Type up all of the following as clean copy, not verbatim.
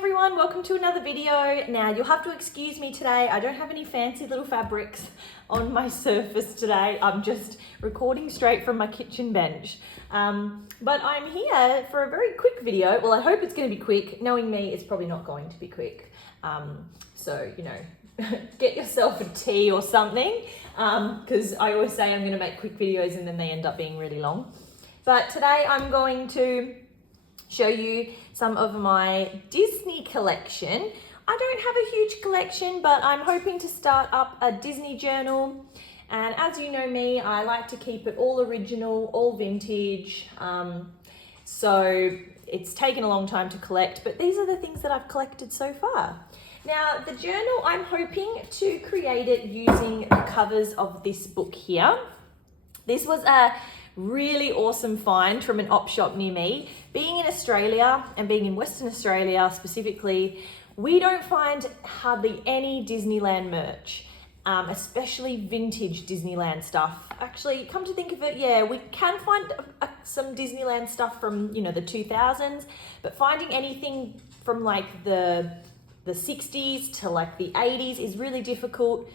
everyone, welcome to another video. Now you'll have to excuse me today, I don't have any fancy little fabrics on my surface today. I'm just recording straight from my kitchen bench. But I'm here for a very quick video. Well, I hope it's going to be quick. Knowing me, it's probably not going to be quick. So, you know, get yourself a tea or something, because I always say I'm going to make quick videos and then they end up being really long. But today I'm going to show you some of my Disney collection. I don't have a huge collection, but I'm hoping to start up a Disney journal. And as you know me, I like to keep it all original, all vintage. So it's taken a long time to collect, but these are the things that I've collected so far. Now, the journal, I'm hoping to create it using the covers of this book here. This was a really awesome find from an op shop near me. Being in Australia and being in Western Australia specifically, we don't find hardly any Disneyland merch, especially vintage Disneyland stuff. Actually, come to think of it, yeah, we can find some Disneyland stuff from, you know, the 2000s, but finding anything from like the 60s to like the 80s is really difficult.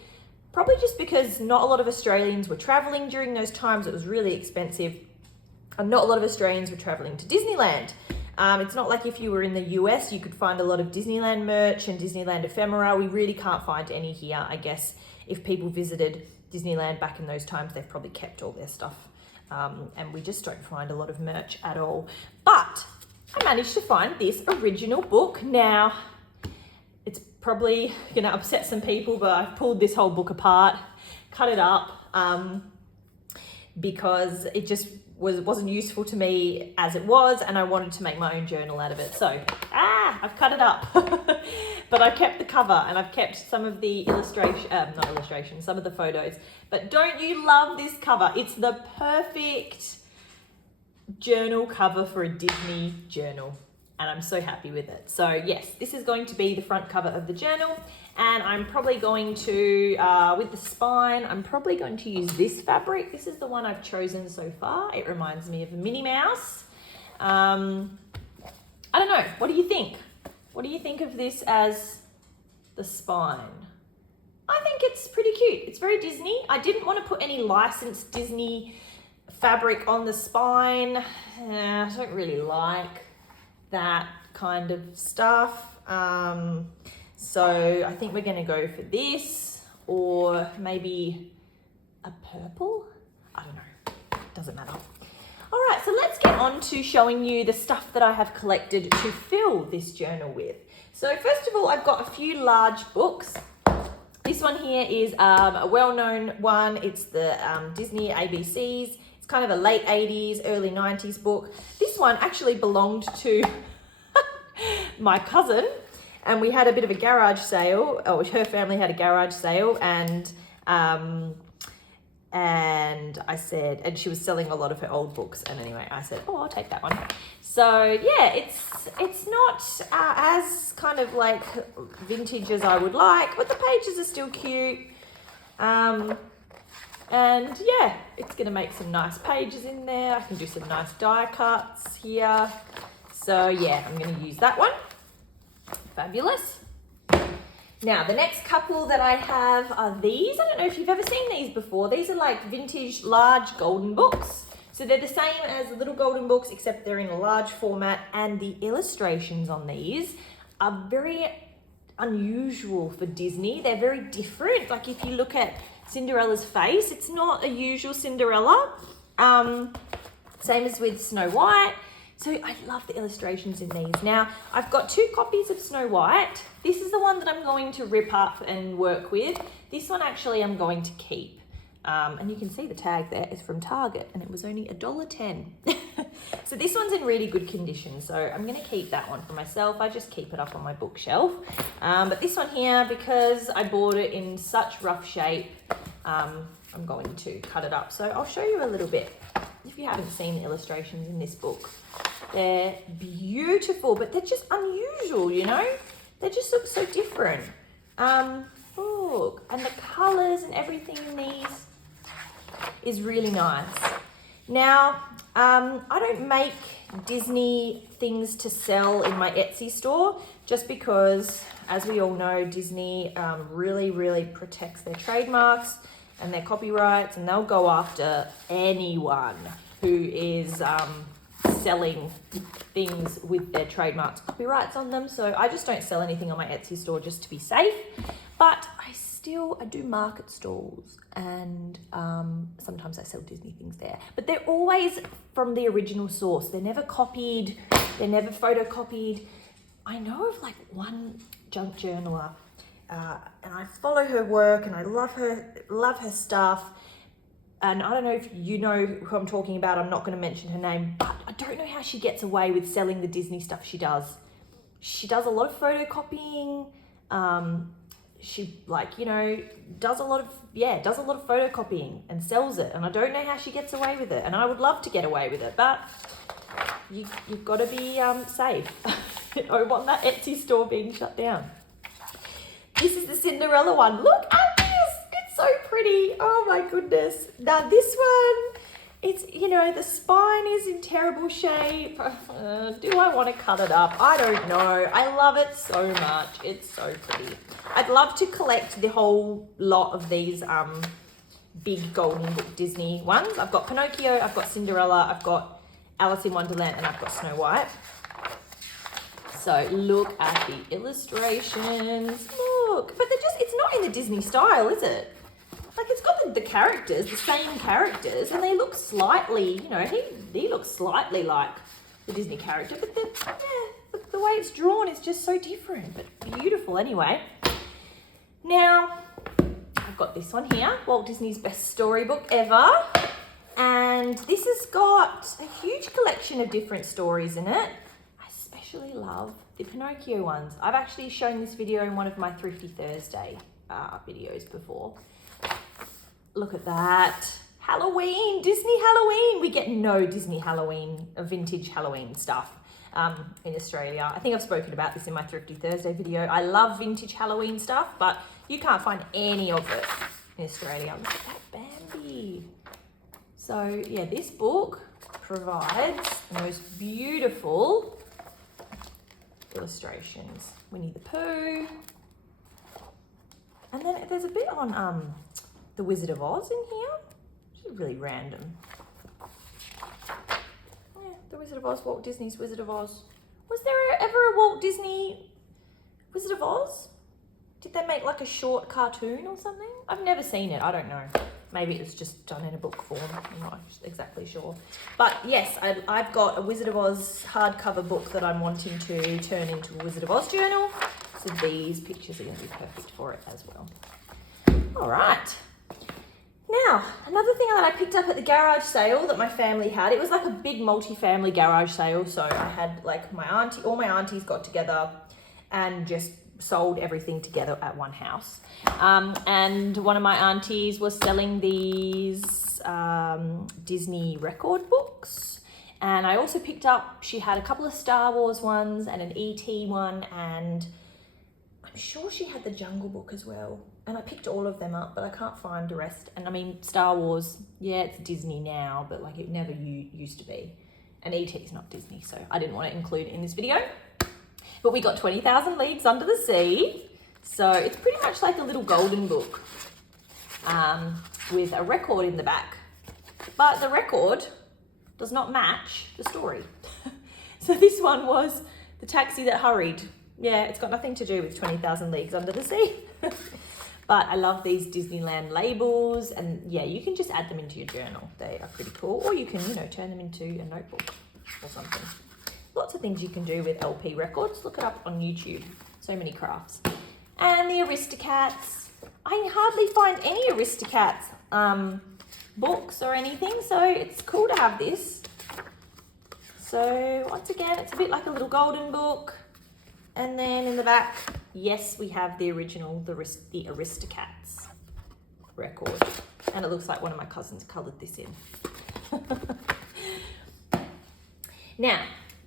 Probably just because not a lot of Australians were traveling during those times. It was really expensive. And not a lot of Australians were traveling to Disneyland. It's not like if you were in the US, you could find a lot of Disneyland merch and Disneyland ephemera. We really can't find any here. I guess if people visited Disneyland back in those times, they've probably kept all their stuff. And we just don't find a lot of merch at all. But I managed to find this original book. Now, it's probably going to upset some people, but I've pulled this whole book apart, cut it up, because it just wasn't useful to me as it was, and I wanted to make my own journal out of it. So, I've cut it up. But I've kept the cover, and I've kept some of the some of the photos. But don't you love this cover? It's the perfect journal cover for a Disney journal. And I'm so happy with it. So yes, this is going to be the front cover of the journal. And I'm probably going to, with the spine, I'm probably going to use this fabric. This is the one I've chosen so far. It reminds me of a Minnie Mouse. I don't know, what do you think? What do you think of this as the spine? I think it's pretty cute. It's very Disney. I didn't want to put any licensed Disney fabric on the spine. I don't really like that kind of stuff. So I think we're going to go for this, or maybe a purple. I don't know, doesn't matter. All right, so let's get on to showing you the stuff that I have collected to fill this journal with. So first of all, I've got a few large books. This one here is a well-known one. It's the Disney ABCs. It's kind of a late 80s, early 90s book. This one actually belonged to my cousin, and we had a bit of a garage sale, or her family had a garage sale, and I said, and she was selling a lot of her old books, and anyway, I said, oh, I'll take that one. So yeah, it's not as kind of like vintage as I would like, but the pages are still cute. And yeah, it's gonna make some nice pages in there. I can do some nice die cuts here. So yeah, I'm gonna use that one. Fabulous. Now, the next couple that I have are these. I don't know if you've ever seen these before. These are like vintage large golden books. So they're the same as the little golden books, except they're in a large format, and the illustrations on these are very unusual for Disney. They're very different. Like if you look at Cinderella's face, it's not a usual Cinderella. Same as with Snow White. So I love the illustrations in these. Now, I've got 2 copies of Snow White. This is the one that I'm going to rip up and work with. This one actually I'm going to keep. And you can see the tag there is from Target, and it was only $1.10. So this one's in really good condition. So I'm gonna keep that one for myself. I just keep it up on my bookshelf. But this one here, because I bought it in such rough shape, I'm going to cut it up. So I'll show you a little bit. If you haven't seen the illustrations in this book, they're beautiful, but they're just unusual, you know? They just look so different. Look, and the colors and everything in these is really nice. Now, I don't make Disney things to sell in my Etsy store just because, as we all know, Disney really, really protects their trademarks and their copyrights, and they'll go after anyone who is selling things with their trademarks, copyrights on them. So I just don't sell anything on my Etsy store just to be safe. But I do market stalls, and sometimes I sell Disney things there. But they're always from the original source. They're never copied. They're never photocopied. I know of like one junk journaler, and I follow her work, and I love her stuff. And I don't know if you know who I'm talking about. I'm not going to mention her name, but I don't know how she gets away with selling the Disney stuff she does. She does a lot of photocopying. She does a lot of photocopying and sells it. And I don't know how she gets away with it. And I would love to get away with it, but you've got to be safe. I don't want that Etsy store being shut down. This is the Cinderella one. Look at this. It's so pretty. Oh my goodness. Now this one, it's, the spine is in terrible shape. Do I want to cut it up? I don't know. I love it so much. It's so pretty. I'd love to collect the whole lot of these big golden book Disney ones. I've got Pinocchio, I've got Cinderella, I've got Alice in Wonderland, and I've got Snow White. So look at the illustrations. Look, but it's not in the Disney style, is it? Like, it's got the characters, the same characters, and they look slightly, he looks slightly like the Disney character, but the way it's drawn is just so different, but beautiful anyway. Now, I've got this one here, Walt Disney's best storybook ever, and this has got a huge collection of different stories in it. I especially love the Pinocchio ones. I've actually shown this video in one of my Thrifty Thursday videos before. Look at that. Halloween, Disney Halloween. We get no Disney Halloween, vintage Halloween stuff in Australia. I think I've spoken about this in my Thrifty Thursday video. I love vintage Halloween stuff, but you can't find any of it in Australia. Look at that Bambi. So yeah, this book provides the most beautiful illustrations. Winnie the Pooh. And then there's a bit on the Wizard of Oz in here, which is really random. Yeah, the Wizard of Oz, Walt Disney's Wizard of Oz. Was there ever a Walt Disney Wizard of Oz? Did they make like a short cartoon or something? I've never seen it, I don't know. Maybe it was just done in a book form, I'm not exactly sure. But yes, I've got a Wizard of Oz hardcover book that I'm wanting to turn into a Wizard of Oz journal. So these pictures are going to be perfect for it as well. All right. Now, another thing that I picked up at the garage sale that my family had, it was like a big multi-family garage sale. So I had like all my aunties got together and just sold everything together at one house. And one of my aunties was selling these Disney record books. And I also picked up, she had a couple of Star Wars ones and an E.T. one, and I'm sure she had the Jungle Book as well. And I picked all of them up, but I can't find the rest. And I mean, Star Wars, yeah, it's Disney now, but like it never used to be. And E.T. is not Disney, so I didn't want to include it in this video. But we got 20,000 Leagues Under the Sea. So it's pretty much like a little golden book with a record in the back. But the record does not match the story. So this one was The Taxi That Hurried. Yeah, it's got nothing to do with 20,000 Leagues Under the Sea. But I love these Disneyland labels, and yeah, you can just add them into your journal. They are pretty cool. Or you can, turn them into a notebook or something. Lots of things you can do with LP records. Look it up on YouTube. So many crafts. And the Aristocats. I hardly find any Aristocats books or anything, so it's cool to have this. So once again, it's a bit like a little golden book. And then in the back, yes, we have the original, the Aristocats record. And it looks like one of my cousins coloured this in. Now,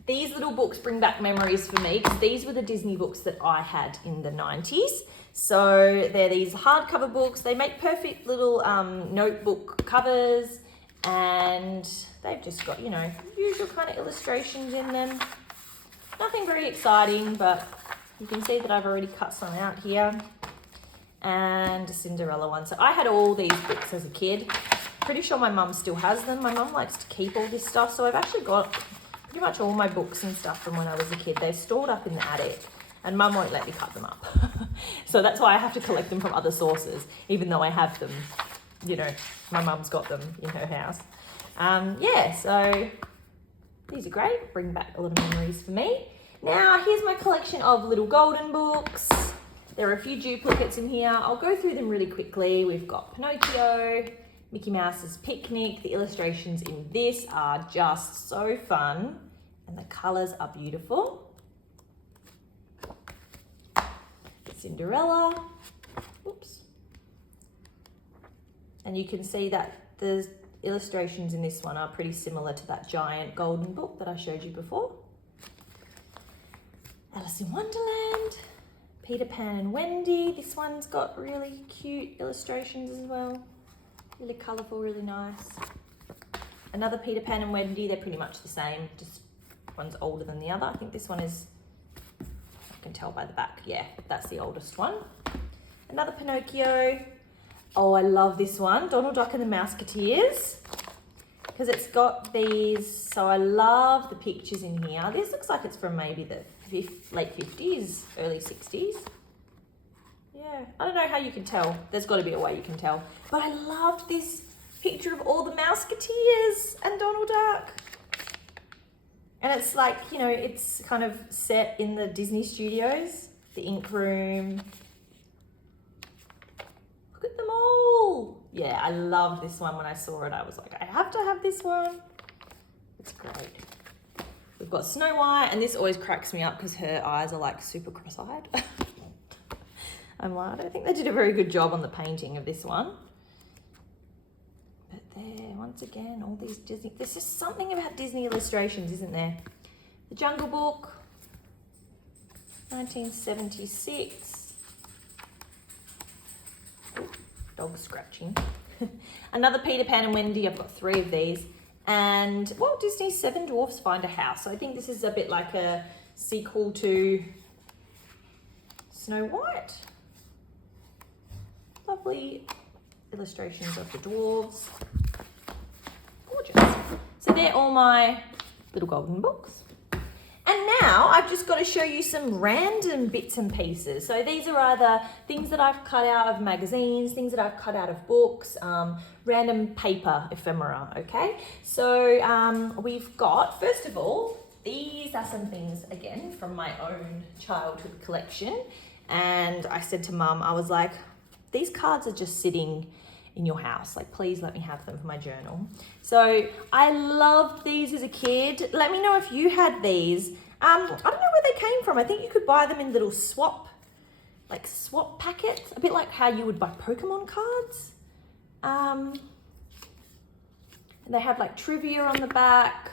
these little books bring back memories for me, because these were the Disney books that I had in the 90s. So they're these hardcover books. They make perfect little notebook covers, And they've just got, you know, usual kind of illustrations in them. Nothing very exciting, but you can see that I've already cut some out here. And a Cinderella one. So I had all these books as a kid. Pretty sure my mum still has them. My mum likes to keep all this stuff. So I've actually got pretty much all my books and stuff from when I was a kid. They're stored up in the attic and mum won't let me cut them up. So that's why I have to collect them from other sources, even though I have them, you know, my mum's got them in her house. Yeah, so these are great. Bring back a lot of memories for me. Now, here's my collection of little golden books. There are a few duplicates in here. I'll go through them really quickly. We've got Pinocchio, Mickey Mouse's Picnic. The illustrations in this are just so fun and the colours are beautiful. Cinderella. Oops. And you can see that the illustrations in this one are pretty similar to that giant golden book that I showed you before. Alice in Wonderland, Peter Pan and Wendy. This one's got really cute illustrations as well. Really colourful, really nice. Another Peter Pan and Wendy, they're pretty much the same, just one's older than the other. I think this one is, I can tell by the back, yeah, that's the oldest one. Another Pinocchio. Oh, I love this one, Donald Duck and the Mouseketeers, because it's got these, so I love the pictures in here. This looks like it's from maybe the late 50s, early 60s. Yeah, I don't know how you can tell. There's got to be a way you can tell. But I love this picture of all the Mouseketeers and Donald Duck. And it's like, you know, it's kind of set in the Disney studios, the ink room. Look at them all. Yeah, I loved this one when I saw it. I was like, I have to have this one. It's great. We've got Snow White, and this always cracks me up because her eyes are like super cross-eyed. I'm like, I don't think they did a very good job on the painting of this one. But there, once again, all these Disney, there's just something about Disney illustrations, isn't there? The Jungle Book, 1976. Ooh, dog scratching. Another Peter Pan and Wendy, I've got 3 of these. And Walt Disney's 7 Dwarfs Find a House. So I think this is a bit like a sequel to Snow White. Lovely illustrations of the dwarves. Gorgeous. So they're all my little golden books. And now I've just got to show you some random bits and pieces. So these are either things that I've cut out of magazines, things that I've cut out of books, random paper ephemera, okay? So we've got, first of all, these are some things, again, from my own childhood collection. And I said to Mum, I was like, these cards are just sitting in your house. Like, please let me have them for my journal. So I loved these as a kid. Let me know if you had these. I don't know where they came from. I think you could buy them in little swap packets, a bit like how you would buy Pokemon cards. And they had like trivia on the back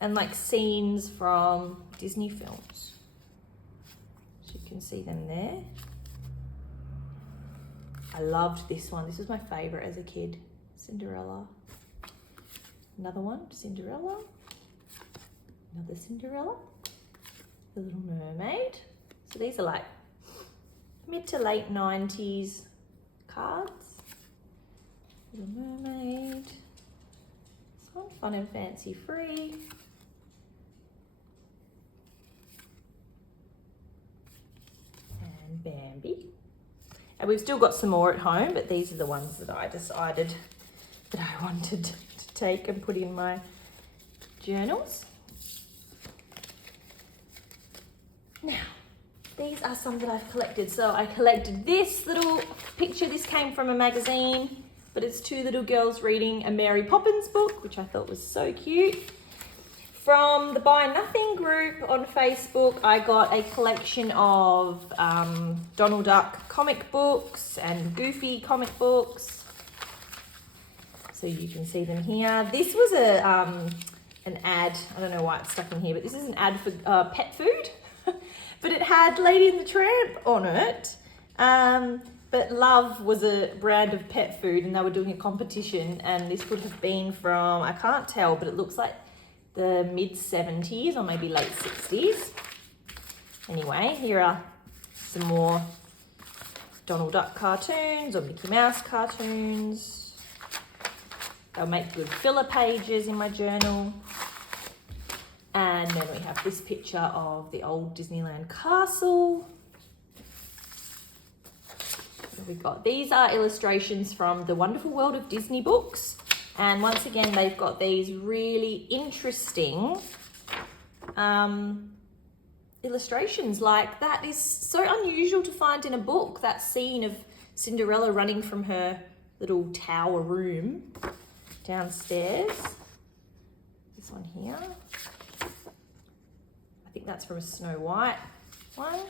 and like scenes from Disney films. So you can see them there. I loved this one. This was my favorite as a kid. Cinderella. Another one, Cinderella. Another Cinderella. The Little Mermaid. So these are like mid to late 90s cards. Little Mermaid. This one, Fun and Fancy Free. And Bambi. And we've still got some more at home, but these are the ones that I decided that I wanted to take and put in my journals. Now, these are some that I've collected. So I collected this little picture. This came from a magazine, but it's 2 little girls reading a Mary Poppins book, which I thought was so cute. From the Buy Nothing group on Facebook, I got a collection of Donald Duck comic books and Goofy comic books. So you can see them here. This was an ad. I don't know why it's stuck in here, but this is an ad for pet food. But it had Lady and the Tramp on it. But Love was a brand of pet food and they were doing a competition, and this would have been from, I can't tell, but it looks like the mid-70s or maybe late 60s. Anyway, here are some more Donald Duck cartoons or Mickey Mouse cartoons. They'll make good filler pages in my journal. And then we have this picture of the old Disneyland castle. We've got, these are illustrations from the Wonderful World of Disney books. And once again, they've got these really interesting illustrations. Like, that is so unusual to find in a book, that scene of Cinderella running from her little tower room downstairs. This one here. I think that's from a Snow White one.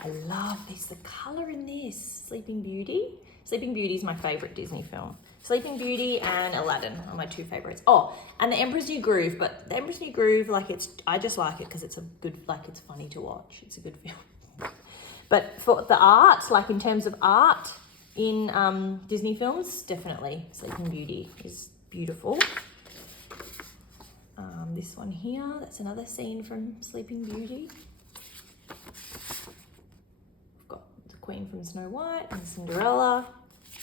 I love this, the colour in this. Sleeping Beauty. Sleeping Beauty is my favourite Disney film. Sleeping Beauty and Aladdin are my two favourites. Oh, and The Emperor's New Groove, but The Emperor's New Groove, like, I just like it because it's a good, like, it's funny to watch. It's a good film. But for the art, like in terms of art in Disney films, definitely Sleeping Beauty is beautiful. This one here, that's another scene from Sleeping Beauty. We've got the Queen from Snow White and Cinderella.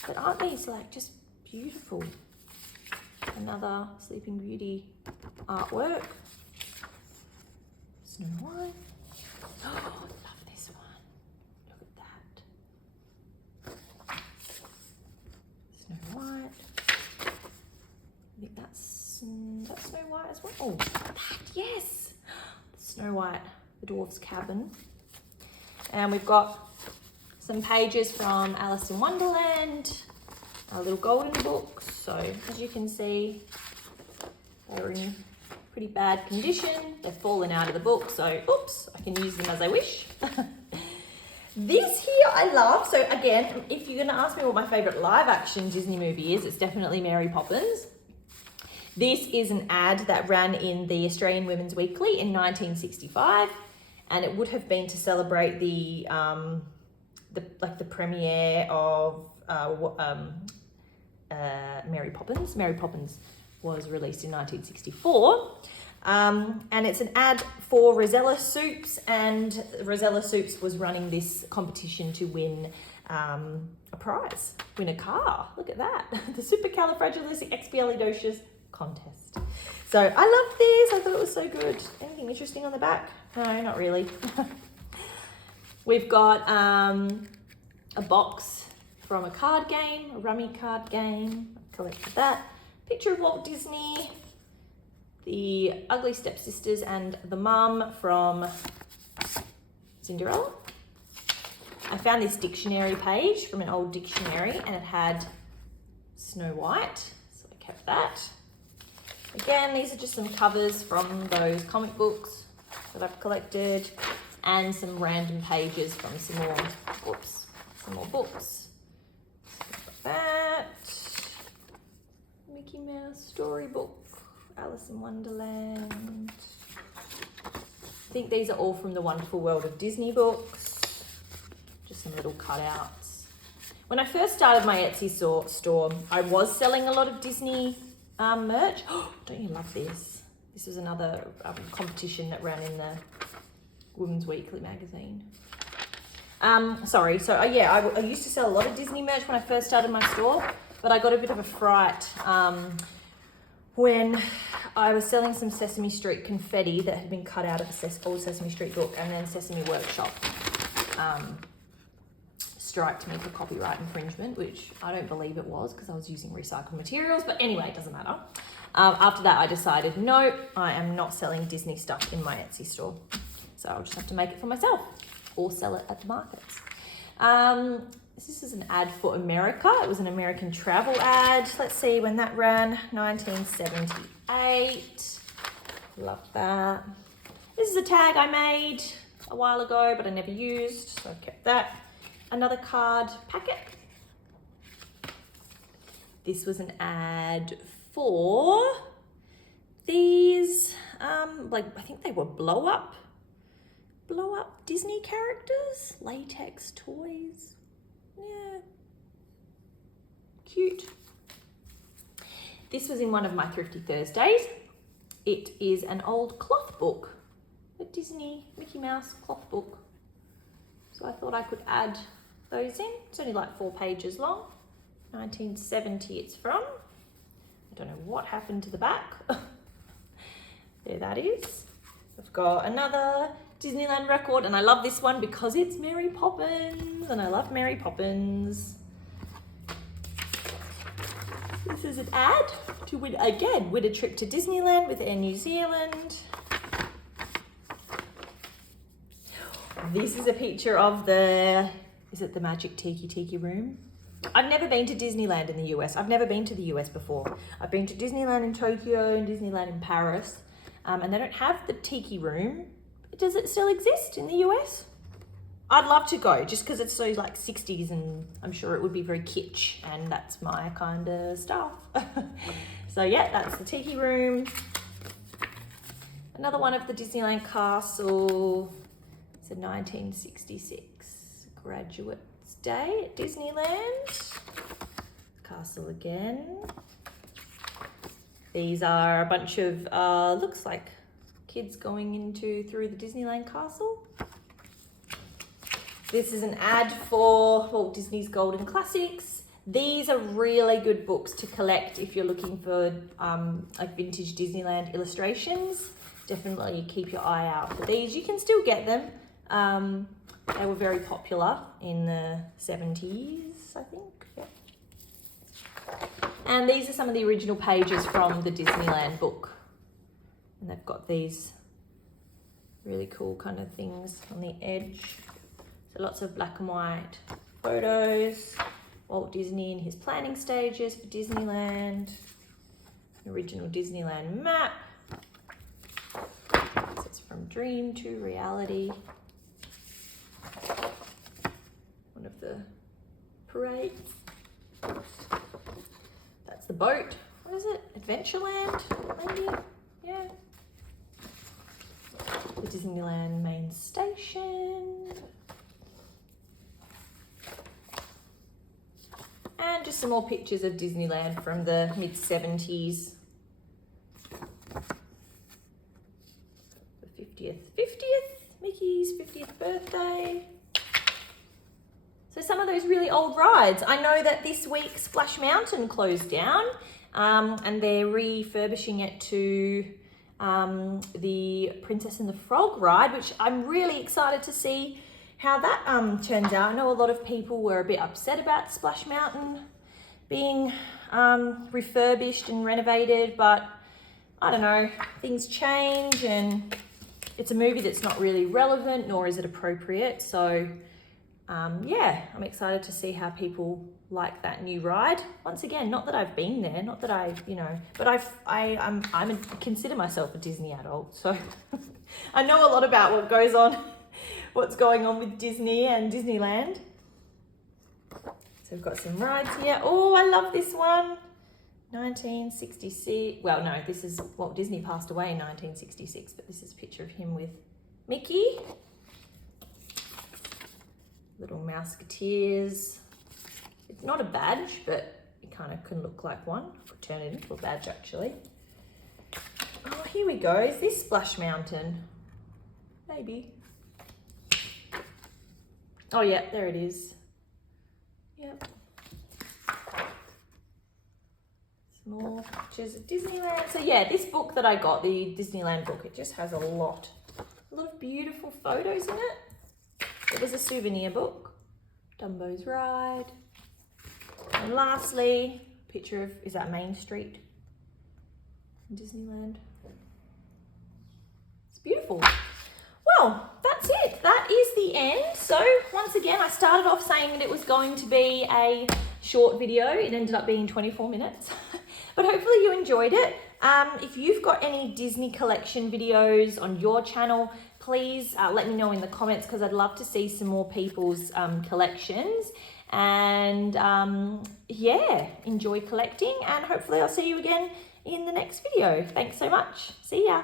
But aren't these like just beautiful? Another Sleeping Beauty artwork. Snow White. Oh, I love this one. Look at that. Snow White. I think that's Snow White as well. Oh, that, yes. Snow White, the dwarf's cabin. And we've got some pages from Alice in Wonderland, our little golden books. So as you can see, they're in pretty bad condition. They've fallen out of the book, so oops, I can use them as I wish. This here I love. So again, if you're gonna ask me what my favorite live action Disney movie is, it's definitely Mary Poppins. This is an ad that ran in the Australian Women's Weekly in 1965, and it would have been to celebrate the premiere of Mary Poppins. Mary Poppins was released in 1964, and it's an ad for Rosella Soups, and Rosella Soups was running this competition to win a prize, win a car. Look at that, the Supercalifragilisticexpialidocious contest. So I love this. I thought it was so good. Anything interesting on the back? No, not really. We've got a box from a card game, a rummy card game. I collected that. Picture of Walt Disney, the ugly stepsisters and the mum from Cinderella. I found this dictionary page from an old dictionary, and it had Snow White, so I kept that. Again, these are just some covers from those comic books that I've collected, and some random pages from some more books. So like that. Mickey Mouse storybook, Alice in Wonderland. I think these are all from the Wonderful World of Disney books. Just some little cutouts. When I first started my Etsy store, I was selling a lot of Disney merch. Oh, don't you love this? This was another competition that ran in the Women's Weekly magazine. Sorry, so I used to sell a lot of Disney merch when I first started my store, but I got a bit of a fright when I was selling some Sesame Street confetti that had been cut out of an old Sesame Street book, and then Sesame Workshop striked me for copyright infringement, which I don't believe it was because I was using recycled materials, but anyway, it doesn't matter. After that, I decided, no, I am not selling Disney stuff in my Etsy store. So I'll just have to make it for myself or sell it at the markets. This is an ad for America. It was an American travel ad. Let's see when that ran, 1978. Love that. This is a tag I made a while ago, but I never used, so I've kept that. Another card packet. This was an ad for these, I think they were blow up Disney characters, latex toys. Yeah, cute. This was in one of my Thrifty Thursdays. It is an old cloth book, a Disney Mickey Mouse cloth book. So I thought I could add those in. It's only like 4 pages long. 1970 it's from. I don't know what happened to the back. There that is. I've got another Disneyland record, and I love this one because it's Mary Poppins, and I love Mary Poppins. This is an ad to win a trip to Disneyland with Air New Zealand. This is a picture of is it the Magic Tiki Room? I've never been to Disneyland in the US. I've never been to the US before. I've been to Disneyland in Tokyo and Disneyland in Paris, and they don't have the Tiki Room. Does it still exist in the US? I'd love to go just because it's so like 60s, and I'm sure it would be very kitsch, and that's my kind of stuff. So yeah, that's the Tiki Room. Another one of the Disneyland Castle. It's a 1966 Graduates Day at Disneyland. Castle again. These are a bunch of, looks like kids going through the Disneyland Castle. This is an ad for Walt Disney's Golden Classics. These are really good books to collect if you're looking for like vintage Disneyland illustrations. Definitely keep your eye out for these. You can still get them. They were very popular in the 70s, I think. Yeah. And these are some of the original pages from the Disneyland book. And they've got these really cool kind of things on the edge. So lots of black and white photos. Walt Disney in his planning stages for Disneyland. Original Disneyland map. So it's from dream to reality. One of the parades. That's the boat. What is it? Adventureland, maybe? Yeah. The Disneyland main station. And just some more pictures of Disneyland from the mid-70s. The 50th, Mickey's 50th birthday. So some of those really old rides. I know that this week Splash Mountain closed down, and they're refurbishing it to the Princess and the Frog ride, which I'm really excited to see how that turns out. I know a lot of people were a bit upset about Splash Mountain being refurbished and renovated, but I don't know, things change, and it's a movie that's not really relevant, nor is it appropriate. So yeah, I'm excited to see how people like that new ride. Once again, not that I've been there, not that I've, but I consider myself a Disney adult, so I know a lot about what's going on with Disney and Disneyland. So we've got some rides here. Oh, I love this one. 1966. Well, no, this is Walt Disney passed away in 1966, but this is a picture of him with Mickey. Little Mouseketeers. It's not a badge, but it kind of can look like one. I could turn it into a badge, actually. Oh, here we go. Is this Splash Mountain? Maybe. Oh, yeah, there it is. Yep. Some more pictures of Disneyland. So, yeah, this book that I got, the Disneyland book, it just has a lot of beautiful photos in it. It was a souvenir book. Dumbo's Ride. And lastly, a picture of, is that Main Street in Disneyland? It's beautiful. Well, that's it. That is the end. So once again, I started off saying that it was going to be a short video. It ended up being 24 minutes, but hopefully you enjoyed it. If you've got any Disney collection videos on your channel, please let me know in the comments, because I'd love to see some more people's collections. And yeah, enjoy collecting, and hopefully I'll see you again in the next video. Thanks so much. See ya.